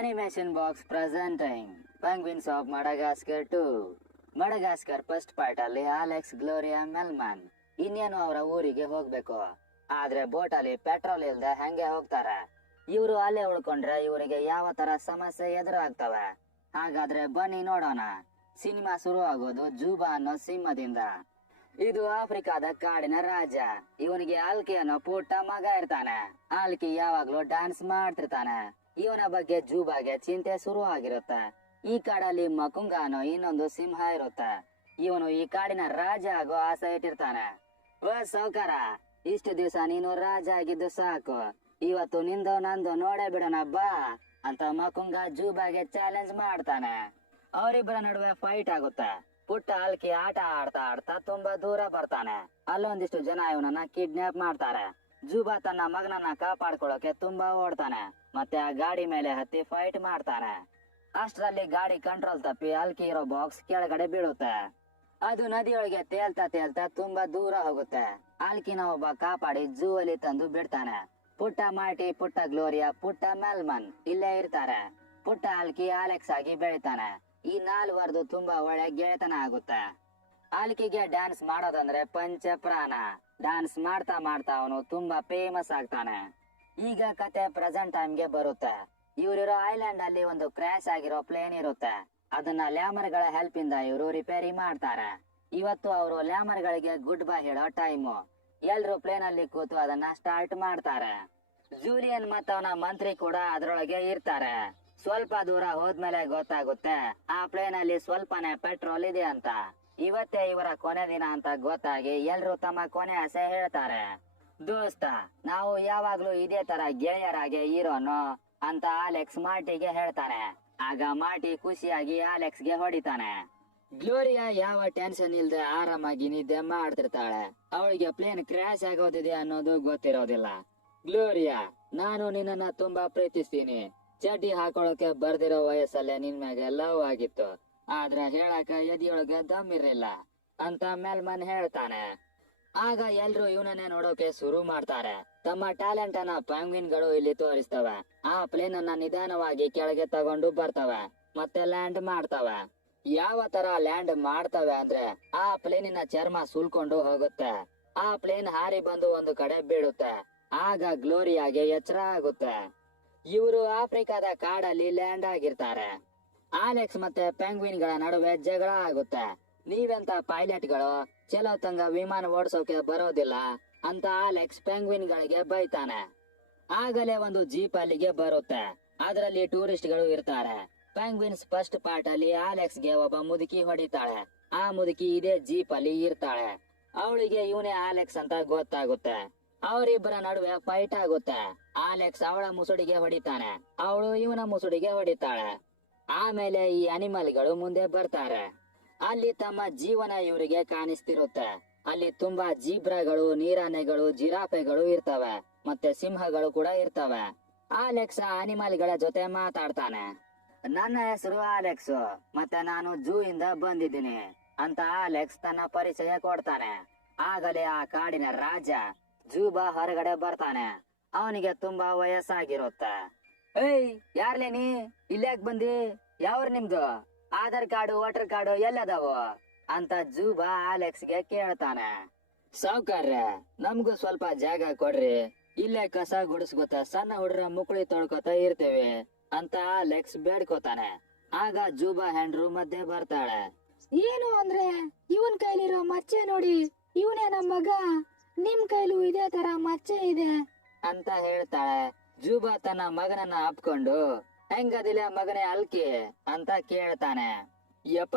Animation Box presenting Penguins of Madagascar 2. Madagascar first part ಅಲ್ಲಿ Alex, Gloria, ಮೆಲ್ಮನ್ ಇನ್ನೇನು ಅವರ ಊರಿಗೆ ಹೋಗ್ಬೇಕು. ಆದ್ರೆ ಬೋಟ್ ಅಲ್ಲಿ ಪೆಟ್ರೋಲ್ ಇಲ್ದೆ ಹೆಂಗೆ ಹೋಗ್ತಾರೆ? ಇವರು ಅಲ್ಲೇ ಉಳ್ಕೊಂಡ್ರೆ ಇವರಿಗೆ ಯಾವ ತರ ಸಮಸ್ಯೆ ಎದುರಾಗ್ತವೆ? ಹಾಗಾದ್ರೆ ಬನ್ನಿ ನೋಡೋಣ. ಸಿನಿಮಾ ಶುರು ಆಗೋದು ಜೂಬಾ ಅನ್ನೋ ಸಿಂಹದಿಂದ. ಇದು ಆಫ್ರಿಕಾದ ಕಾಡಿನ ರಾಜ. ಇವನಿಗೆ ಆಲ್ಕಿ ಅನ್ನೋ ಪುಟ್ಟ ಮಗ ಇರ್ತಾನೆ. ಆಲ್ಕಿ ಯಾವಾಗ್ಲೂ ಡ್ಯಾನ್ಸ್ ಮಾಡ್ತಿರ್ತಾನೆ. ಇವನ ಬಗ್ಗೆ ಜೂಬಾಗೆ ಚಿಂತೆ ಶುರು ಆಗಿರುತ್ತೆ. ಈ ಕಾಡಲ್ಲಿ ಮಕುಂಗ ಅನ್ನೋ ಇನ್ನೊಂದು ಸಿಂಹ ಇರುತ್ತೆ. ಇವನು ಈ ಕಾಡಿನ ರಾಜ ಆಗೋ ಆಸೆ ಇಟ್ಟಿರ್ತಾನೆ. ಓ ಸೌಕಾರ, ಇಷ್ಟು ದಿವಸ ನೀನು ರಾಜ ಆಗಿದ್ದು ಸಾಕು, ಇವತ್ತು ನಿಂದು ನಂದು ನೋಡೇ ಬಿಡೋಣ ಬಾ ಅಂತ ಮಕುಂಗ ಜೂಬಾಗೆ ಚಾಲೆಂಜ್ ಮಾಡ್ತಾನೆ. ಅವರಿಬ್ಬರ ನಡುವೆ ಫೈಟ್ ಆಗುತ್ತೆ. ಪುಟ್ಟ ಆಲ್ಕಿ ಆಟ ಆಡ್ತಾ ಆಡ್ತಾ ತುಂಬಾ ದೂರ ಬರ್ತಾನೆ. ಅಲ್ಲೊಂದಿಷ್ಟು ಜನ ಇವನನ್ನ ಕಿಡ್ನಾಪ್ ಮಾಡ್ತಾರೆ. ಜೂಬಾ ತನ್ನ ಮಗನನ್ನ ಕಾಪಾಡ್ಕೊಳ್ಳೋಕೆ ತುಂಬಾ ಓಡ್ತಾನೆ. ಮತ್ತೆ ಆ ಗಾಡಿ ಮೇಲೆ ಹತ್ತಿ ಫೈಟ್ ಮಾಡ್ತಾನೆ. ಅಷ್ಟರಲ್ಲಿ ಗಾಡಿ ಕಂಟ್ರೋಲ್ ತಪ್ಪಿ ಆಲ್ಕಿ ಇರೋ ಬಾಕ್ಸ್ ಕೆಳಗಡೆ ಬೀಳುತ್ತೆ. ಅದು ನದಿಯೊಳಗೆ ತೇಲ್ತಾ ತೇಲ್ತಾ ತುಂಬಾ ದೂರ ಹೋಗುತ್ತೆ. ಆಲ್ಕಿನ ಒಬ್ಬ ಕಾಪಾಡಿ ಜೂ ಅಲ್ಲಿ ತಂದು ಬಿಡ್ತಾನೆ. ಪುಟ್ಟ ಮಾರ್ಟಿ, ಪುಟ್ಟ ಗ್ಲೋರಿಯಾ, ಪುಟ್ಟ ಮೆಲ್ಮನ್ ಇಲ್ಲೇ ಇರ್ತಾರೆ. ಪುಟ್ಟ ಆಲ್ಕಿ ಅಲೆಕ್ಸ್ ಆಗಿ ಬೆಳಿತಾನೆ. ಈ ನಾಲ್ವರ್ದು ತುಂಬಾ ಒಳ್ಳೆ ಗೆಳೆತನ ಆಗುತ್ತೆ. ಆಲ್ಕಿಗೆ ಡ್ಯಾನ್ಸ್ ಮಾಡೋದಂದ್ರೆ ಪಂಚ ಪ್ರಾಣ. ಡ್ಯಾನ್ಸ್ ಮಾಡ್ತಾ ಮಾಡ್ತಾ ಅವನು ತುಂಬಾ ಫೇಮಸ್ ಆಗ್ತಾನೆ. ಈಗ ಕತೆ ಪ್ರೆಸೆಂಟ್ ಟೈಮ್ಗೆ ಬರುತ್ತೆ. ಇವರಿರೋ ಐಲ್ಯಾಂಡ್ ಅಲ್ಲಿ ಒಂದು ಕ್ರ್ಯಾಶ್ ಆಗಿರೋ ಪ್ಲೇನ್ ಇರುತ್ತೆ. ಅದನ್ನ ಲ್ಯಾಮರ್ ಗಳ ಹೆಲ್ಪ್ ಇಂದ ಇವರು ರಿಪೇರಿ ಮಾಡ್ತಾರೆ. ಇವತ್ತು ಅವರು ಲ್ಯಾಮರ್ ಗಳಿಗೆ ಗುಡ್ ಬೈ ಹೇಳೋ ಟೈಮು. ಎಲ್ರು ಪ್ಲೇನ್ ಅಲ್ಲಿ ಕೂತು ಅದನ್ನ ಸ್ಟಾರ್ಟ್ ಮಾಡ್ತಾರೆ. ಜೂಲಿಯನ್ ಮತ್ತವನ ಮಂತ್ರಿ ಕೂಡ ಅದ್ರೊಳಗೆ ಇರ್ತಾರೆ. ಸ್ವಲ್ಪ ದೂರ ಹೋದ್ಮೇಲೆ ಗೊತ್ತಾಗುತ್ತೆ ಆ ಪ್ಲೇನ್ ಅಲ್ಲಿ ಸ್ವಲ್ಪನೇ ಪೆಟ್ರೋಲ್ ಇದೆ ಅಂತ. ಇವತ್ತೇ ಇವರ ಕೊನೆ ದಿನ ಅಂತ ಗೊತ್ತಾಗಿ ಎಲ್ರು ತಮ್ಮ ಕೊನೆ ಆಸೆ ಹೇಳ್ತಾರೆ. ದೋಸ್ತ, ನಾವು ಯಾವಾಗ್ಲೂ ಇದೇ ತರ ಗೆಳೆಯರಾಗೆ ಇರೋನು ಅಂತ ಅಲೆಕ್ಸ್ ಮಾರ್ಟಿಗೆ ಹೇಳ್ತಾನೆ. ಆಗ ಮಾರ್ಟಿ ಖುಷಿಯಾಗಿ ಅಲೆಕ್ಸ್ ಗೆ ಹೊಡಿತಾನೆ. ಗ್ಲೋರಿಯಾ ಯಾವ ಟೆನ್ಷನ್ ಇಲ್ದೆ ಆರಾಮಾಗಿ ನಿದ್ದೆ ಮಾಡ್ತಿರ್ತಾಳೆ. ಅವಳಿಗೆ ಪ್ಲೇನ್ ಕ್ರ್ಯಾಶ್ ಆಗೋದಿದೆ ಅನ್ನೋದು ಗೊತ್ತಿರೋದಿಲ್ಲ. ಗ್ಲೋರಿಯಾ, ನಾನು ನಿನ್ನನ್ನ ತುಂಬಾ ಪ್ರೀತಿಸ್ತೀನಿ. ಚಡ್ಡಿ ಹಾಕೊಳ್ಳೋಕೆ ಬರ್ದಿರೋ ವಯಸ್ಸಲ್ಲೇ ನಿನ್ ಮ್ಯಾಗೆ ಲವ್ ಆಗಿತ್ತು. ಆದ್ರೆ ಹೇಳಕ ಎದಿಯೊಳಗೆ ದಮ್ ಇರ್ಲಿಲ್ಲ ಅಂತ ಮೆಲ್ಮನ್ ಹೇಳ್ತಾನೆ. ಆಗ ಎಲ್ರು ಇವನನ್ನೇ ನೋಡೋಕೆ ಶುರು ಮಾಡ್ತಾರೆ. ತಮ್ಮ ಟ್ಯಾಲೆಂಟ್ ಅನ್ನ ಪೆಂಗ್ವಿನ್ ಗಳು ಇಲ್ಲಿ ತೋರಿಸ್ತವೆ. ಆ ಪ್ಲೇನ್ ಅನ್ನ ನಿಧಾನವಾಗಿ ಕೆಳಗೆ ತಗೊಂಡು ಬರ್ತವೆ ಮತ್ತೆ ಲ್ಯಾಂಡ್ ಮಾಡ್ತವೆ. ಯಾವ ತರ ಲ್ಯಾಂಡ್ ಮಾಡ್ತವೆ ಅಂದ್ರೆ ಆ ಪ್ಲೇನಿನ ಚರ್ಮ ಸುಲ್ಕೊಂಡು ಹೋಗುತ್ತೆ. ಆ ಪ್ಲೇನ್ ಹಾರಿ ಬಂದು ಒಂದು ಕಡೆ ಬೀಳುತ್ತೆ. ಆಗ ಗ್ಲೋರಿಯಾಗೆ ಎಚ್ಚರ ಆಗುತ್ತೆ. ಇವರು ಆಫ್ರಿಕಾದ ಕಾಡಲ್ಲಿ ಲ್ಯಾಂಡ್ ಆಗಿರ್ತಾರೆ. ಅಲೆಕ್ಸ್ ಮತ್ತೆ ಪೆಂಗ್ವಿನ್ ಗಳ ನಡುವೆ ಜಗಳ ಆಗುತ್ತೆ. ನೀವೆಂತ ಪೈಲಟ್ ಗಳು, ಚಲೋ ತಂಗ ವಿಮಾನ ಓಡಿಸೋಕೆ ಬರೋದಿಲ್ಲ ಅಂತ ಅಲೆಕ್ಸ್ ಪೆಂಗ್ವಿನ್ ಗಳಿಗೆ ಬೈತಾನೆ. ಆಗಲೇ ಒಂದು ಜೀಪ್ ಅಲ್ಲಿಗೆ ಬರುತ್ತೆ. ಅದರಲ್ಲಿ ಟೂರಿಸ್ಟ್ ಗಳು ಇರ್ತಾರೆ. ಪೆಂಗ್ವಿನ್ಸ್ ಫಸ್ಟ್ ಪಾರ್ಟ್ ಅಲ್ಲಿ ಅಲೆಕ್ಸ್ ಗೆ ಒಬ್ಬ ಮುದುಕಿ ಹೊಡಿತಾಳೆ. ಆ ಮುದುಕಿ ಇದೇ ಜೀಪ್ ಅಲ್ಲಿ ಇರ್ತಾಳೆ. ಅವಳಿಗೆ ಇವನೇ ಅಲೆಕ್ಸ್ ಅಂತ ಗೊತ್ತಾಗುತ್ತೆ. ಅವರಿಬ್ಬರ ನಡುವೆ ಫೈಟ್ ಆಗುತ್ತೆ. ಅಲೆಕ್ಸ್ ಅವಳ ಮುಸುಡಿಗೆ ಹೊಡಿತಾನೆ. ಅವಳು ಇವನ ಮುಸುಡಿಗೆ ಹೊಡಿತಾಳೆ. ಆಮೇಲೆ ಈ ಅನಿಮಲ್ ಗಳು ಮುಂದೆ ಬರ್ತಾರೆ. ಅಲ್ಲಿ ತಮ್ಮ ಜೀವನ ಇವರಿಗೆ ಕಾಣಿಸ್ತಿರುತ್ತೆ. ಅಲ್ಲಿ ತುಂಬಾ ಜೀಬ್ರಾಗಳು, ನೀರಾನೆಗಳು, ಜಿರಾಫೆಗಳು ಇರ್ತವೆ. ಮತ್ತೆ ಸಿಂಹಗಳು ಕೂಡ ಇರ್ತವೆ. ಅಲೆಕ್ಸ್ ಅನಿಮಲ್ ಗಳ ಜೊತೆ ಮಾತಾಡ್ತಾನೆ. ನನ್ನ ಹೆಸರು ಅಲೆಕ್ಸ್ ಮತ್ತೆ ನಾನು ಜೂ ಇಂದ ಬಂದಿದ್ದೀನಿ ಅಂತ ಅಲೆಕ್ಸ್ ತನ್ನ ಪರಿಚಯ ಕೊಡ್ತಾನೆ. ಆಗಲೇ ಆ ಕಾಡಿನ ರಾಜ ಜೂಬಾ ಹೊರಗಡೆ ಬರ್ತಾನೆ. ಅವನಿಗೆ ತುಂಬಾ ವಯಸ್ಸಾಗಿರುತ್ತೆ. ಏಯ್, ಯಾರ್ಲೇ ನೀ? ಇಲ್ಯಾಕ್ ಬಂದಿ? ಯಾವ್ರ ನಿಮ್ದು? ಆಧಾರ್ ಕಾರ್ಡು, ವೋಟರ್ ಕಾರ್ಡು ಎಲ್ಲದಾವು ಅಂತ ಜೂಬಾ ಅಲೆಕ್ಸ್ ಗೆ ಕೇಳ್ತಾನೆ. ಸಾವ್ಕಾರ್ರೆ, ನಮ್ಗೂ ಸ್ವಲ್ಪ ಜಾಗ ಕೊಡ್ರಿ. ಇಲ್ಲೇ ಕಸ ಗುಡಿಸ್ಕೊತ ಸಣ್ಣ ಹುಡ್ರ ಮುಕುಳಿ ತೊಳ್ಕೊತ ಇರ್ತೇವೆ ಅಂತ ಅಲೆಕ್ಸ್ ಬೇಡ್ಕೋತಾನೆ. ಆಗ ಜೂಬಾ ಹೆಂಡ್ರು ಮಧ್ಯೆ ಬರ್ತಾಳೆ. ಏನು ಅಂದ್ರೆ ಇವನ್ ಕೈಲಿರೋ ಮಚ್ಚೆ ನೋಡಿ, ಇವನೇ ನಮ್ ಮಗ. ನಿಮ್ ಕೈಲೂ ಇದೇ ತರ ಮಚ್ಚೆ ಇದೆ ಅಂತ ಹೇಳ್ತಾಳೆ. ಜೂಬಾ ತನ್ನ ಮಗನನ್ನ ಅಪ್ಕೊಂಡು, ಹೆಂಗದಿಲ್ಲ ಮಗನೇ ಅಲ್ಕಿ ಅಂತ ಕೇಳ್ತಾನೆ. ಯಪ್ಪ,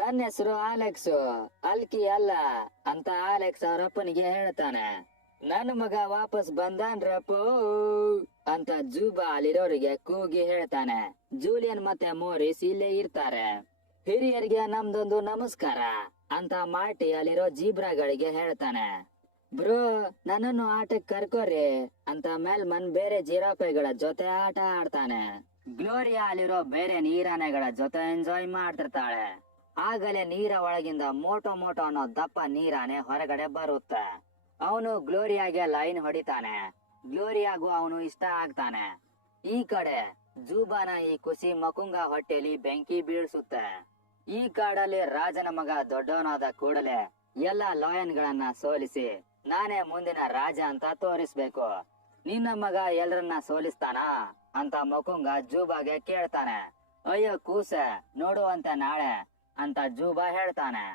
ನನ್ನ ಹೆಸರು ಅಲೆಕ್ಸ್, ಅಲ್ಕಿ ಅಲ್ಲ ಅಂತ ಅಲೆಕ್ಸ್ ಅವರಪ್ಪನಿಗೆ ಹೇಳ್ತಾನೆ. ನನ್ನ ಮಗ ವಾಪಸ್ ಬಂದಾನ್ರಪ್ಪು ಅಂತ ಜೂಬಾ ಅಲ್ಲಿರೋರಿಗೆ ಕೂಗಿ ಹೇಳ್ತಾನೆ. ಜೂಲಿಯನ್ ಮತ್ತೆ ಮೋರಿಸ್ ಇಲ್ಲೇ ಇರ್ತಾರೆ. ಹಿರಿಯರಿಗೆ ನಮ್ದೊಂದು ನಮಸ್ಕಾರ ಅಂತ ಮಾರ್ಟಿ ಅಲ್ಲಿರೋ ಜೀಬ್ರಾಗಳಿಗೆ ಹೇಳ್ತಾನೆ. ಬ್ರೋ, ನನ್ನನ್ನು ಆಟಕ್ಕೆ ಕರ್ಕೋರಿ ಅಂತ ಮೆಲ್ಮನ್ ಬೇರೆ ಜಿರಾಫೆಗಳ ಜೊತೆ ಆಟ ಆಡ್ತಾನೆ. ಗ್ಲೋರಿಯಾ ಅಲ್ಲಿರೋ ಬೇರೆ ನೀರಾನೆಗಳ ಜೊತೆ ಎಂಜಾಯ್ ಮಾಡ್ತಿರ್ತಾಳೆ. ಆಗಲೇ ನೀರ ಒಳಗಿಂದ ಮೋಟೋ ಮೋಟೋ ಅನ್ನೋ ದಪ್ಪ ನೀರಾನೆ ಹೊರಗಡೆ ಬರುತ್ತೆ. ಅವನು ಗ್ಲೋರಿಯಾಗೆ ಲೈನ್ ಹೊಡಿತಾನೆ. ಗ್ಲೋರಿಯಾಗೂ ಅವನು ಇಷ್ಟ ಆಗ್ತಾನೆ. ಈ ಕಡೆ ಜೂಬಾನ ಈ ಕುಸಿ ಮಕುಂಗ ಹೊಟ್ಟೆಲಿ ಬೆಂಕಿ ಬೀಳ್ಸುತ್ತೆ. ಈ ಕಾಡಲ್ಲಿ ರಾಜನ ಮಗ ದೊಡ್ಡವನಾದ ಕೂಡಲೇ ಎಲ್ಲ ಲಾಯನ್ ಗಳನ್ನ ಸೋಲಿಸಿ ನಾನೇ ಮುಂದಿನ ರಾಜ ಅಂತ ತೋರಿಸ್ಬೇಕು. ನಿನ್ನ ಮಗ ಎಲ್ರನ್ನ ಸೋಲಿಸ್ತಾನ ಅಂತ ಮಕುಂಗ ಜೂಬಾಗೆ ಕೇಳ್ತಾನೆ. ಅಯ್ಯೋ ಕೂಸೆ, ನೋಡುವಂತೆ ನಾಳೆ ಅಂತ ಜೂಬಾ ಹೇಳ್ತಾನೆ.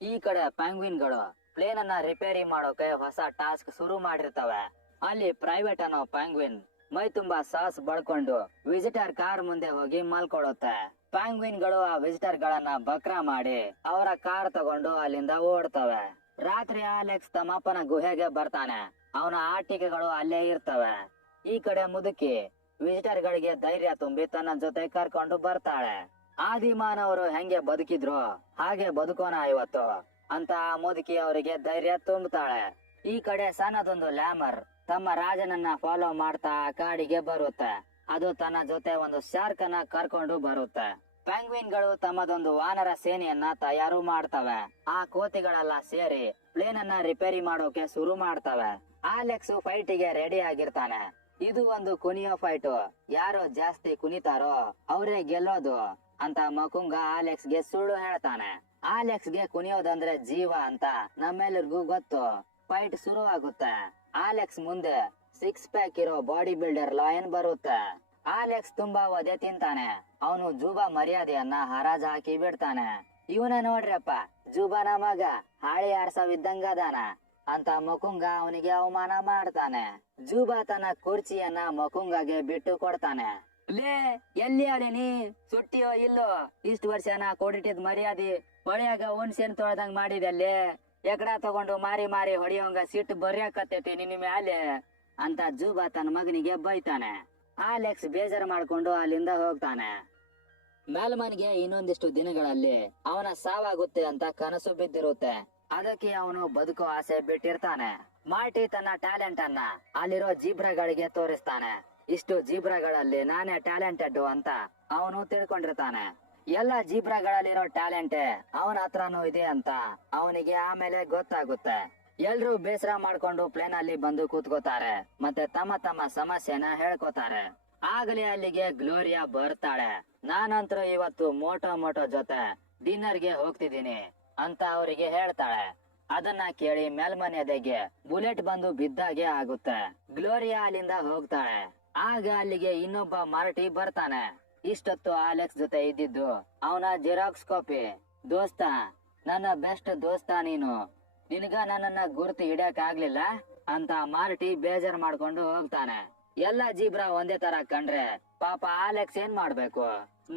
ಈ ಕಡೆ ಪೆಂಗ್ವಿನ್ ಗಳು ಪ್ಲೇನ್ ಅನ್ನ ರಿಪೇರಿ ಮಾಡೋಕೆ ಹೊಸ ಟಾಸ್ಕ್ ಶುರು ಮಾಡಿರ್ತವೆ. ಅಲ್ಲಿ ಪ್ರೈವೇಟ್ ಅನ್ನೋ ಪೆಂಗ್ವಿನ್ ಮೈ ತುಂಬಾ ಸಾಸ್ ಬಳ್ಕೊಂಡು ವಿಸಿಟರ್ ಕಾರ್ ಮುಂದೆ ಹೋಗಿ ಮಲ್ಕೊಳ್ಳುತ್ತೆ. ಪೆಂಗ್ವಿನ್ ಗಳು ಆ ವಿಸಿಟರ್ ಗಳನ್ನ ಬಕ್ರ ಮಾಡಿ ಅವರ ಕಾರ್ ತಗೊಂಡು ಅಲ್ಲಿಂದ ಓಡ್ತವೆ. ರಾತ್ರಿ ಅಲೆಕ್ಸ್ ತಮ್ಮಪ್ಪನ ಗುಹೆಗೆ ಬರ್ತಾನೆ. ಅವನ ಆಟಿಕೆಗಳು ಅಲ್ಲೇ ಇರ್ತವೆ. ಈ ಕಡೆ ಮುದುಕಿ ವಿಸಿಟರ್ ಗಳಿಗೆ ಧೈರ್ಯ ತುಂಬಿ ತನ್ನ ಜೊತೆ ಕರ್ಕೊಂಡು ಬರ್ತಾಳೆ. ಆದಿಮಾನವರು ಹೆಂಗೆ ಬದುಕಿದ್ರು ಹಾಗೆ ಬದುಕೋಣ ಇವತ್ತು ಅಂತ ಆ ಮುದುಕಿ ಅವರಿಗೆ ಧೈರ್ಯ ತುಂಬುತ್ತಾಳೆ. ಈ ಕಡೆ ಸಣ್ಣದೊಂದು ಲ್ಯಾಮರ್ ತಮ್ಮ ರಾಜನನ್ನ ಫಾಲೋ ಮಾಡ್ತಾ ಕಾಡಿಗೆ ಬರುತ್ತೆ. ಅದು ತನ್ನ ಜೊತೆ ಒಂದು ಶಾರ್ಕ್ ಅನ್ನ ಕರ್ಕೊಂಡು ಬರುತ್ತೆ. ಪೆಂಗ್ವಿನ್ ಗಳು ತಮ್ಮದೊಂದು ವಾನರ ಸೇನೆಯನ್ನ ತಯಾರು ಮಾಡ್ತವೆ. ಆ ಕೋತಿಗಳೆಲ್ಲ ಸೇರಿ ಪ್ಲೇನ್ ಅನ್ನ ರಿಪೇರಿ ಮಾಡೋಕೆ ಶುರು ಮಾಡ್ತವೆ. ಅಲೆಕ್ಸ್ ಫೈಟ್ ಗೆ ರೆಡಿ ಆಗಿರ್ತಾನೆ. ಇದು ಒಂದು ಕುಣಿಯೋ ಫೈಟ್. ಯಾರು ಜಾಸ್ತಿ ಕುಣಿತಾರೋ ಅವರೇ ಗೆಲ್ಲೋದು ಅಂತ ಮಕುಂಗ ಅಲೆಕ್ಸ್ ಗೆ ಸುಳ್ಳು ಹೇಳ್ತಾನೆ. ಅಲೆಕ್ಸ್ ಗೆ ಕುಣಿಯೋದಂದ್ರೆ ಜೀವ ಅಂತ ನಮ್ಮೆಲ್ಲರಿಗೂ ಗೊತ್ತು. ಫೈಟ್ ಶುರು ಆಗುತ್ತೆ. ಅಲೆಕ್ಸ್ ಮುಂದೆ 6 ಪ್ಯಾಕ್ ಇರೋ ಬಾಡಿ ಬಿಲ್ಡರ್ ಲಾಯನ್ ಬರುತ್ತೆ. ಅಲೆಕ್ಸ್ ತುಂಬಾ ಒದೆ ತಿಂತಾನೆ. ಅವನು ಜೂಬಾ ಮರ್ಯಾದೆಯನ್ನ ಹರಾಜ್ ಹಾಕಿ ಬಿಡ್ತಾನೆ. ಇವನ ನೋಡ್ರಪ್ಪ, ಜೂಬಾನ ಮಗ ಹಾಳಿ ಆರ್ಸವಿದ್ದಂಗದಾನ ಅಂತ ಮಕುಂಗ ಅವನಿಗೆ ಅವಮಾನ ಮಾಡ್ತಾನೆ. ಜೂಬಾ ತನ್ನ ಕುರ್ಚಿಯನ್ನ ಮಕುಂಗಗೆ ಬಿಟ್ಟು ಕೊಡ್ತಾನೆ. ಲೇ, ಎಲ್ಲಿ ಅಳಿನಿ, ಸುಟ್ಟಿಯೋ ಇಲ್ಲೋ? ಇಷ್ಟು ವರ್ಷ ನಾ ಕೊಡಿಟ್ಟಿದ್ ಮರ್ಯಾದೆ ಹೊಳೆಯಾಗ ಹುಣ್ಸೆನ್ ತೊಳೆದಂಗ್ ಮಾಡಿದಲ್ಲಿ ಎಕಡ ತಗೊಂಡು ಮಾರಿ ಮಾರಿ ಹೊಡಿಯೋಂಗ ಸಿಟ್ಟು ಬರ್ಯಾಕತ್ತೈತಿ ನಿನ್ನ ಮ್ಯಾಲೆ ಅಂತ ಜೂಬಾ ತನ್ನ ಮಗನಿಗೆ ಬೈತಾನೆ. ಅಲೆಕ್ಸ್ ಬೇಜಾರು ಮಾಡ್ಕೊಂಡು ಅಲ್ಲಿಂದ ಹೋಗ್ತಾನೆ. ಮೆಲ್ಮನ್ಗೆ ಇನ್ನೊಂದಿಷ್ಟು ದಿನಗಳಲ್ಲಿ ಅವನ ಸಾವಾಗುತ್ತೆ ಅಂತ ಕನಸು ಬಿದ್ದಿರುತ್ತೆ. ಅದಕ್ಕೆ ಅವನು ಬದುಕೋ ಆಸೆ ಬಿಟ್ಟಿರ್ತಾನೆ. ಮಾರ್ಟಿ ತನ್ನ ಟ್ಯಾಲೆಂಟ್ ಅನ್ನ ಅಲ್ಲಿರೋ ಜೀಬ್ರಾಗಳಿಗೆ ತೋರಿಸ್ತಾನೆ. ಇಷ್ಟು ಜೀಬ್ರಾಗಳಲ್ಲಿ ನಾನೇ ಟ್ಯಾಲೆಂಟೆಡ್ ಅಂತ ಅವನು ತಿಳ್ಕೊಂಡಿರ್ತಾನೆ. ಎಲ್ಲ ಜೀಬ್ರಾಗಳಲ್ಲಿರೋ ಟ್ಯಾಲೆಂಟ್ ಅವನ ಹತ್ರನೂ ಇದೆ ಅಂತ ಅವನಿಗೆ ಆಮೇಲೆ ಗೊತ್ತಾಗುತ್ತೆ. ಎಲ್ರು ಬೇಸರ ಮಾಡ್ಕೊಂಡು ಪ್ಲೇನ್ ಅಲ್ಲಿ ಬಂದು ಕೂತ್ಕೋತಾರೆ. ಮತ್ತೆ ತಮ್ಮ ತಮ್ಮ ಸಮಸ್ಯೆನ ಹೇಳ್ಕೋತಾರೆ. ಆಗಲೇ ಅಲ್ಲಿಗೆ ಗ್ಲೋರಿಯಾ ಬರ್ತಾಳೆ. ನಾನಂತರೂ ಇವತ್ತು ಮೋಟೋ ಜೊತೆ ಡಿನ್ನರ್ಗೆ ಹೋಗ್ತಿದ್ದೀನಿ ಅಂತ ಅವರಿಗೆ ಹೇಳ್ತಾಳೆ. ಅದನ್ನ ಕೇಳಿ ಮೆಲ್ಮನ್ ಎದೆಗೆ ಬುಲೆಟ್ ಬಂದು ಬಿದ್ದಾಗೆ ಆಗುತ್ತೆ. ಗ್ಲೋರಿಯಾ ಅಲ್ಲಿಂದ ಹೋಗ್ತಾಳೆ. ಆಗ ಅಲ್ಲಿಗೆ ಇನ್ನೊಬ್ಬ ಮಾರ್ಟಿ ಬರ್ತಾನೆ. ಇಷ್ಟೊತ್ತು ಅಲೆಕ್ಸ್ ಜೊತೆ ಇದ್ದಿದ್ದು ಅವನ ಜೆರಾಕ್ಸ್ ಕಾಪಿ. ದೋಸ್ತ, ನನ್ನ ಬೆಸ್ಟ್ ದೋಸ್ತ ನೀನು, ನಿನಗ ನನ್ನನ್ನ ಗುರ್ತು ಹಿಡಿಯಕ್ ಆಗ್ಲಿಲ್ಲ ಅಂತ ಮಾರ್ಟಿ ಬೇಜಾರ್ ಮಾಡ್ಕೊಂಡು ಹೋಗ್ತಾನೆ. ಎಲ್ಲ ಜೀಬ್ರಾ ಒಂದೇ ತರ ಕಂಡ್ರೆ ಪಾಪ ಅಲೆಕ್ಸ್ ಏನ್ ಮಾಡ್ಬೇಕು?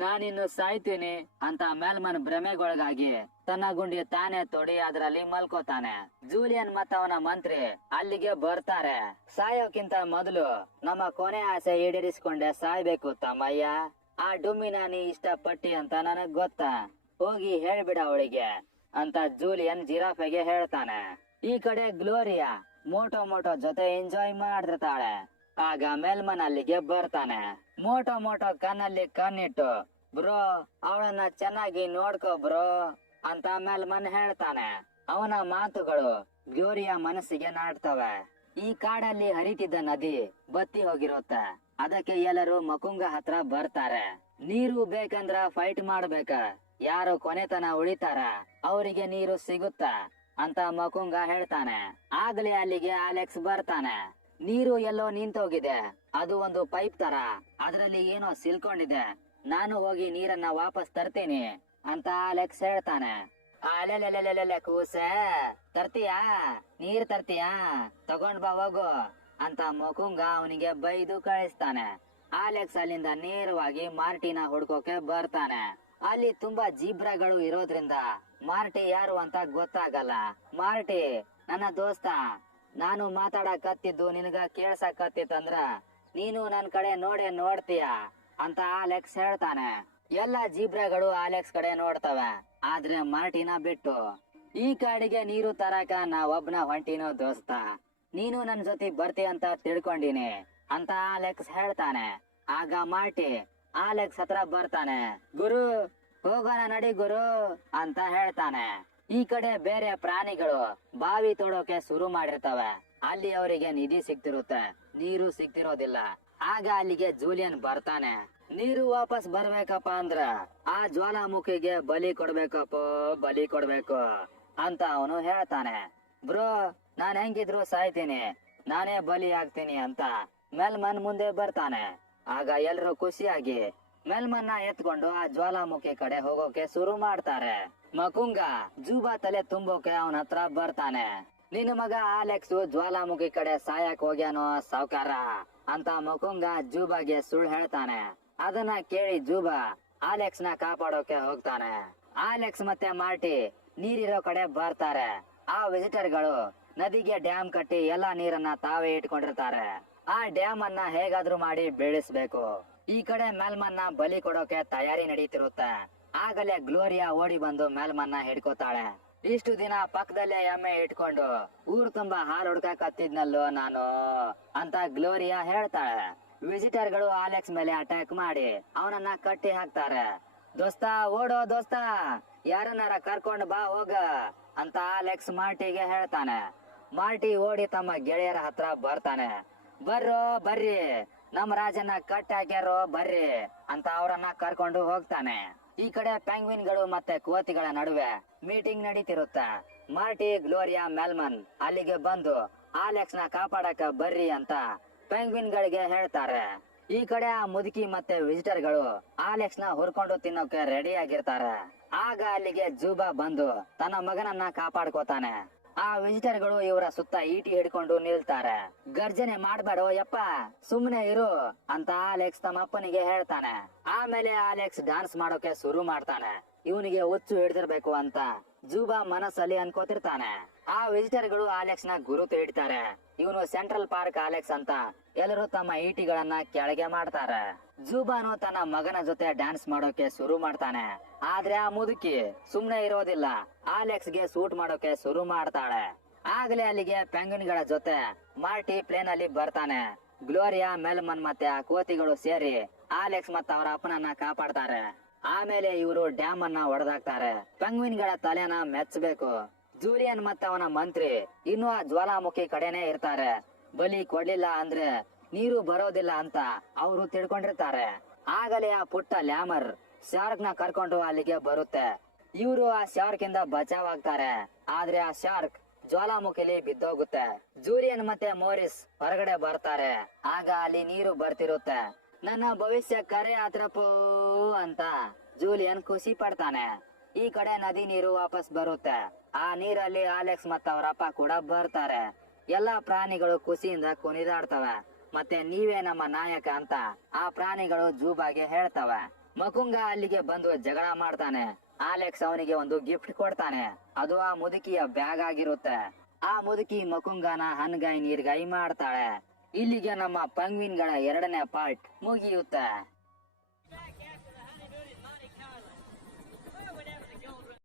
ನಾನಿನ್ನು ಸಾಯ್ತೀನಿ ಅಂತ ಮೆಲ್ಮನ್ ಭ್ರಮೆಗೊಳಗಾಗಿ ತನ್ನ ಗುಂಡಿ ತಾನೇ ತೊಡಿ ಅದರಲ್ಲಿ ಮಲ್ಕೋತಾನೆ. ಜೂಲಿಯನ್ ಮತ್ತವನ ಮಂತ್ರಿ ಅಲ್ಲಿಗೆ ಬರ್ತಾರೆ. ಸಾಯೋಕ್ಕಿಂತ ಮೊದಲು ನಮ್ಮ ಕೊನೆ ಆಸೆ ಈಡೇರಿಸಿಕೊಂಡೆ ಸಾಯ್ಬೇಕು ತಮ್ಮಯ್ಯ. ಆ ಡುಮ್ಮಿನ ನೀ ಇಷ್ಟಪಟ್ಟಿ ಅಂತ ನನಗ್ ಗೊತ್ತಾ, ಹೋಗಿ ಹೇಳ್ಬಿಡ ಅವಳಿಗೆ ಅಂತ ಜೂಲಿಯನ್ ಜಿರಾಫೆಗೆ ಹೇಳ್ತಾನೆ. ಈ ಕಡೆ ಗ್ಲೋರಿಯಾ ಮೋಟೋ ಜೊತೆ ಎಂಜಾಯ್ ಮಾಡ್ತಿರ್ತಾಳೆ. ಆಗ ಮೆಲ್ಮನ್ ಅಲ್ಲಿಗೆ ಬರ್ತಾನೆ. ಮೋಟೋ ಕಣ್ಣಲ್ಲಿ ಕಣ್ಣಿಟ್ಟು, ಬ್ರೋ ಅವಳನ್ನ ಚೆನ್ನಾಗಿ ನೋಡ್ಕೋ ಬ್ರೋ ಅಂತ ಮೆಲ್ಮನ್ ಹೇಳ್ತಾನೆ. ಅವನ ಮಾತುಗಳು ಗ್ಲೋರಿಯಾ ಮನಸ್ಸಿಗೆ ನಾಟ್ತವೆ. ಈ ಕಾಡಲ್ಲಿ ಹರಿತಿದ್ದ ನದಿ ಬತ್ತಿ ಹೋಗಿರುತ್ತೆ. ಅದಕ್ಕೆ ಎಲ್ಲರೂ ಮಕುಂಗ ಹತ್ರ ಬರ್ತಾರೆ. ನೀರು ಬೇಕಂದ್ರ ಫೈಟ್ ಮಾಡ್ಬೇಕ, ಯಾರು ಕೊನೆತನ ಉಳಿತಾರ ಅವರಿಗೆ ನೀರು ಸಿಗುತ್ತಾ ಅಂತ ಮಕುಂಗ ಹೇಳ್ತಾನೆ. ಆಗ್ಲೇ ಅಲ್ಲಿಗೆ ಅಲೆಕ್ಸ್ ಬರ್ತಾನೆ. ನೀರು ಎಲ್ಲೋ ನಿಂತೋಗಿದೆ. ಅದು ಒಂದು ಪೈಪ್ ತರ, ಅದರಲ್ಲಿ ಏನೋ ಸಿಲ್ಕೊಂಡಿದೆ. ನಾನು ಹೋಗಿ ನೀರನ್ನ ವಾಪಸ್ ತರ್ತೀನಿ ಅಂತ ಅಲೆಕ್ಸ್ ಹೇಳ್ತಾನೆ. ಅಲೆಲೆಲೆಲೆಲೆ ಕೂಸೆ, ತರ್ತೀಯಾ? ನೀರ್ ತರ್ತೀಯಾ? ತಗೊಂಡ್ ಬಾ ಹೋಗು ಅಂತ ಮಕುಂಗ ಅವನಿಗೆ ಬೈದು ಕಳಿಸ್ತಾನೆ. ಅಲೆಕ್ಸ್ ಅಲ್ಲಿಂದ ನೇರವಾಗಿ ಮಾರ್ಟಿನ ಹುಡ್ಕೋಕೆ ಬರ್ತಾನೆ. ಅಲ್ಲಿ ತುಂಬಾ ಜೀಬ್ರಾಗಳು ಇರೋದ್ರಿಂದ ಮಾರ್ಟಿ ಯಾರು ಅಂತ ಗೊತ್ತಾಗಲ್ಲ. ಮಾರ್ಟಿ, ನನ್ನ ದೋಸ್ತ, ನಾನು ಮಾತಾಡಕತ್ತಿದ್ದು ನಿನಗ ಕೇಳ್ಸಕತ್ತಿತ್ತಂದ್ರ ನೀನು ನನ್ ಕಡೆ ನೋಡ್ತೀಯ ಅಂತ ಅಲೆಕ್ಸ್ ಹೇಳ್ತಾನೆ. ಎಲ್ಲ ಜೀಬ್ರಾಗಳು ಅಲೆಕ್ಸ್ ಕಡೆ ನೋಡ್ತವೆ, ಆದ್ರೆ ಮಾರ್ಟಿನ ಬಿಟ್ಟು. ಈ ಕಾಡಿಗೆ ನೀರು ತರಕ ನಾವೊಬ್ನ ಹೊಂಟಿನೋ ದೋಸ್ತ, ನೀನು ನನ್ ಜೊತೆ ಬರ್ತಿ ಅಂತ ತಿಳ್ಕೊಂಡಿನಿ ಅಂತ ಅಲೆಕ್ಸ್ ಹೇಳ್ತಾನೆ. ಆಗ ಮಾರ್ಟಿ ಅಲೆಕ್ಸ್ ಹತ್ರ ಬರ್ತಾನೆ. ಗುರು, ಹೋಗೋಣ ನಡಿ ಗುರು ಅಂತ ಹೇಳ್ತಾನೆ. ಈ ಕಡೆ ಬೇರೆ ಪ್ರಾಣಿಗಳು ಬಾವಿ ತೋಡೋಕೆ ಶುರು ಮಾಡಿರ್ತವೆ. ಅಲ್ಲಿ ಅವರಿಗೆ ನಿಧಿ ಸಿಗ್ತಿರುತ್ತೆ, ನೀರು ಸಿಗ್ತಿರೋದಿಲ್ಲ. ಆಗ ಅಲ್ಲಿಗೆ ಜೂಲಿಯನ್ ಬರ್ತಾನೆ. ನೀರು ವಾಪಸ್ ಬರ್ಬೇಕಪ್ಪ ಅಂದ್ರ ಆ ಜ್ವಾಲಾಮುಖಿಗೆ ಬಲಿ ಕೊಡ್ಬೇಕು ಅಂತ ಅವನು ಹೇಳ್ತಾನೆ. ಬ್ರೋ, ನಾನ್ ಹೆಂಗಿದ್ರು ಸಾಯ್ತೀನಿ, ನಾನೇ ಬಲಿ ಆಗ್ತೀನಿ ಅಂತ ಮೆಲ್ಮನ್ ಮುಂದೆ ಬರ್ತಾನೆ. ಆಗ ಎಲ್ರು ಖುಷಿಯಾಗಿ ಮೆಲ್ಮನ್ನ ಎತ್ಕೊಂಡು ಆ ಜ್ವಾಲಾಮುಖಿ ಕಡೆ ಹೋಗೋಕೆ ಶುರು ಮಾಡ್ತಾರೆ. ಮಕುಂಗ ಜೂಬಾ ತಲೆ ತುಂಬೋಕೆ ಅವನ ಹತ್ರ ಬರ್ತಾನೆ. ನಿನ್ನ ಮಗ ಆಲೆಕ್ಸ್ ಜ್ವಾಲಾಮುಖಿ ಕಡೆ ಸಾಯಕ್ ಹೋಗ್ಯಾನೋ ಸಾವ್ಕಾರ ಅಂತ ಮಕುಂಗ ಜೂಬಾಗೆ ಸುಳ್ಳು ಹೇಳ್ತಾನೆ. ಅದನ್ನ ಕೇಳಿ ಜೂಬಾ ಆಲೆಕ್ಸ್ ನ ಕಾಪಾಡೋಕೆ ಹೋಗ್ತಾನೆ. ಆಲೆಕ್ಸ್ ಮತ್ತೆ ಮಾರ್ಟಿ ನೀರಿರೋ ಕಡೆ ಬರ್ತಾರೆ. ಆ ವಿಸಿಟರ್ ಗಳು ನದಿಗೆ ಡ್ಯಾಮ್ ಕಟ್ಟಿ ಎಲ್ಲಾ ನೀರನ್ನ ತಾವೇ ಇಟ್ಕೊಂಡಿರ್ತಾರೆ. ಆ ಡ್ಯಾಮ್ ಅನ್ನ ಹೇಗಾದ್ರೂ ಮಾಡಿ ಬೆಳೆಸ್ಬೇಕು. ಈ ಕಡೆ ಮೆಲ್ಮನ್ನ ಬಲಿ ಕೊಡೋಕೆ ತಯಾರಿ ನಡೀತಿರುತ್ತೆ. ಆಗಲೇ ಗ್ಲೋರಿಯಾ ಓಡಿ ಬಂದು ಮೆಲ್ಮನ್ನ ಹಿಡ್ಕೋತಾಳೆ. ಇಷ್ಟು ದಿನ ಪಕ್ಕದಲ್ಲೇ ಎಮ್ಮೆ ಇಟ್ಕೊಂಡು ಊರ್ ತುಂಬಾ ಹಾಲು ಹುಡ್ಕತ್ತಿದ್ನಲ್ಲೋ ನಾನು ಅಂತ ಗ್ಲೋರಿಯಾ ಹೇಳ್ತಾಳೆ. ವಿಸಿಟರ್ ಗಳು ಆಲೆಕ್ಸ್ ಮೇಲೆ ಅಟ್ಯಾಕ್ ಮಾಡಿ ಅವನನ್ನ ಕಟ್ಟಿ ಹಾಕ್ತಾರೆ. ದೋಸ್ತ ಓಡೋ ದೋಸ್ತ, ಯಾರನ್ನಾರ ಕರ್ಕೊಂಡು ಬಾ ಹೋಗ ಅಂತ ಆಲೆಕ್ಸ್ ಮಾರ್ಟಿಗೆ ಹೇಳ್ತಾನೆ. ಮಾರ್ಟಿ ಓಡಿ ತಮ್ಮ ಗೆಳೆಯರ ಹತ್ರ ಬರ್ತಾನೆ. ಬರ್ರಿ, ನಮ್ ರಾಜನ ಕಟ್ಟಿ ಹಾಕ್ಯಾರೋ ಬರ್ರಿ ಅಂತ ಅವರನ್ನ ಕರ್ಕೊಂಡು ಹೋಗ್ತಾನೆ. ಈ ಕಡೆ ಪೆಂಗ್ವಿನ್ ಗಳು ಮತ್ತೆ ಕೋತಿಗಳ ನಡುವೆ ಮೀಟಿಂಗ್ ನಡೀತಿರುತ್ತೆ. ಮಾರ್ಟಿ, ಗ್ಲೋರಿಯಾ, ಮೆಲ್ಮನ್ ಅಲ್ಲಿಗೆ ಬಂದು ಆಲೆಕ್ಸ್ ನ ಕಾಪಾಡಕ ಬರ್ರಿ ಅಂತ ಪೆಂಗ್ವಿನ್ ಗಳಿಗೆ ಹೇಳ್ತಾರೆ. ಈ ಕಡೆ ಆ ಮುದುಕಿ ಮತ್ತೆ ವಿಸಿಟರ್ ಗಳು ಆಲೆಕ್ಸ್ ನ ಹುರ್ಕೊಂಡು ತಿನ್ನೋಕೆ ರೆಡಿ ಆಗಿರ್ತಾರೆ. ಆಗ ಅಲ್ಲಿಗೆ ಜೂಬಾ ಬಂದು ತನ್ನ ಮಗನನ್ನ ಕಾಪಾಡ್ಕೋತಾನೆ. ಆ ವಿಸಿಟರ್ ಗಳು ಇವರ ಸುತ್ತ ಈಟಿ ಹಿಡ್ಕೊಂಡು ನಿಲ್ತಾರೆ. ಗರ್ಜನೆ ಮಾಡ್ಬೇಡೋ ಯಪ್ಪ, ಸುಮ್ನೆ ಇರು ಅಂತ ಆಲೆಕ್ಸ್ ತಮ್ಮ ಅಪ್ಪನಿಗೆ ಹೇಳ್ತಾನೆ. ಆಮೇಲೆ ಆಲೆಕ್ಸ್ ಡಾನ್ಸ್ ಮಾಡೋಕೆ ಶುರು ಮಾಡ್ತಾನೆ. ಇವನಿಗೆ ಹುಚ್ಚು ಹಿಡ್ದಿರ್ಬೇಕು ಅಂತ ಜೂಬಾ ಮನಸ್ಸಲ್ಲಿ ಅನ್ಕೋತಿರ್ತಾನೆ. ಆ ವಿಸಿಟರ್ ಗಳು ಆಲೆಕ್ಸ್ ನ ಗುರುತು ಹಿಡ್ತಾರೆ. ಇವನು ಸೆಂಟ್ರಲ್ ಪಾರ್ಕ್ ಆಲೆಕ್ಸ್ ಅಂತ ಎಲ್ಲರೂ ತಮ್ಮ ಈಟಿಗಳನ್ನ ಕೆಳಗೆ ಮಾಡ್ತಾರೆ. ಜೂಬಾನು ತನ್ನ ಮಗನ ಜೊತೆ ಡ್ಯಾನ್ಸ್ ಮಾಡೋಕೆ ಶುರು ಮಾಡ್ತಾನೆ. ಆದ್ರೆ ಆ ಮುದುಕಿ ಸುಮ್ನೆ ಇರೋದಿಲ್ಲ, ಆಲೆಕ್ಸ್ ಗೆ ಸೂಟ್ ಮಾಡೋಕೆ ಶುರು ಮಾಡ್ತಾಳೆ. ಆಗ್ಲೇ ಅಲ್ಲಿಗೆ ಪೆಂಗ್ವಿನ್ ಗಳ ಜೊತೆ ಮಾರ್ಟಿ ಪ್ಲೇನ್ ಅಲ್ಲಿ ಬರ್ತಾನೆ. ಗ್ಲೋರಿಯಾ, ಮೆಲ್ಮನ್ ಮತ್ತೆ ಆ ಕೋತಿಗಳು ಸೇರಿ ಆಲೆಕ್ಸ್ ಮತ್ತೆ ಅವರ ಅಪ್ಪನನ್ನ ಕಾಪಾಡ್ತಾರೆ. ಆಮೇಲೆ ಇವರು ಡ್ಯಾಮ್ ಅನ್ನ ಒಡೆದಾಕ್ತಾರೆ. ಪೆಂಗ್ವಿನ್ ಗಳ ತಲೆನ ಮೆಚ್ಚಬೇಕು. ಜೂಲಿಯನ್ ಮತ್ತೆ ಅವನ ಮಂತ್ರಿ ಇನ್ನೂ ಆ ಜ್ವಾಲಾಮುಖಿ ಕಡೆನೆ ಇರ್ತಾರೆ. ಬಲಿ ಕೊಡ್ಲಿಲ್ಲ ಅಂದ್ರೆ ನೀರು ಬರೋದಿಲ್ಲ ಅಂತ ಅವರು ತಿಳ್ಕೊಂಡಿರ್ತಾರೆ. ಆಗಲೇ ಆ ಪುಟ್ಟ ಲ್ಯಾಮರ್ ಶಾರ್ಕ್ ನ ಕರ್ಕೊಂಡು ಅಲ್ಲಿಗೆ ಬರುತ್ತೆ. ಇವರು ಆ ಶಾರ್ಕ್ ಇಂದ ಬಚಾವ್ ಆಗ್ತಾರೆ. ಆದ್ರೆ ಆ ಶಾರ್ಕ್ ಜ್ವಾಲಾಮುಖಿಲಿ ಬಿದ್ದೋಗುತ್ತೆ. ಜೂಲಿಯನ್ ಮತ್ತೆ ಮೋರಿಸ್ ಹೊರಗಡೆ ಬರ್ತಾರೆ. ಆಗ ಅಲ್ಲಿ ನೀರು ಬರ್ತಿರುತ್ತೆ. ನನ್ನ ಭವಿಷ್ಯ ಕರೆ ಆತ್ರಪ್ಪೋ ಅಂತ ಜೂಲಿಯನ್ ಖುಷಿ ಪಡ್ತಾನೆ. ಈ ಕಡೆ ನದಿ ನೀರು ವಾಪಸ್ ಬರುತ್ತೆ. ಆ ನೀರಲ್ಲಿ ಆಲೆಕ್ಸ್ ಮತ್ತೆ ಅವರ ಅಪ್ಪ ಕೂಡ ಬರ್ತಾರೆ. ಎಲ್ಲಾ ಪ್ರಾಣಿಗಳು ಖುಷಿಯಿಂದ ಕುಣಿದಾಡ್ತವೆ. ಮತ್ತೆ ನೀವೇ ನಮ್ಮ ನಾಯಕ ಅಂತ ಆ ಪ್ರಾಣಿಗಳು ಜೂಬಾಗೆ ಹೇಳ್ತವೆ. ಮಕುಂಗ ಅಲ್ಲಿಗೆ ಬಂದು ಜಗಳ ಮಾಡ್ತಾನೆ. ಆಲೆಕ್ಸ್ ಅವನಿಗೆ ಒಂದು ಗಿಫ್ಟ್ ಕೊಡ್ತಾನೆ. ಅದು ಆ ಮುದುಕಿಯ ಬ್ಯಾಗ್ ಆಗಿರುತ್ತೆ. ಆ ಮುದುಕಿ ಮಕುಂಗನ ಹನ್ಗಾಯಿ ನೀರ್ಗಾಯಿ ಮಾಡ್ತಾಳೆ. ಇಲ್ಲಿಗೆ ನಮ್ಮ ಪೆಂಗ್ವಿನ್ ಗಳ 2ನೇ ಪಾರ್ಟ್ ಮುಗಿಯುತ್ತೆ.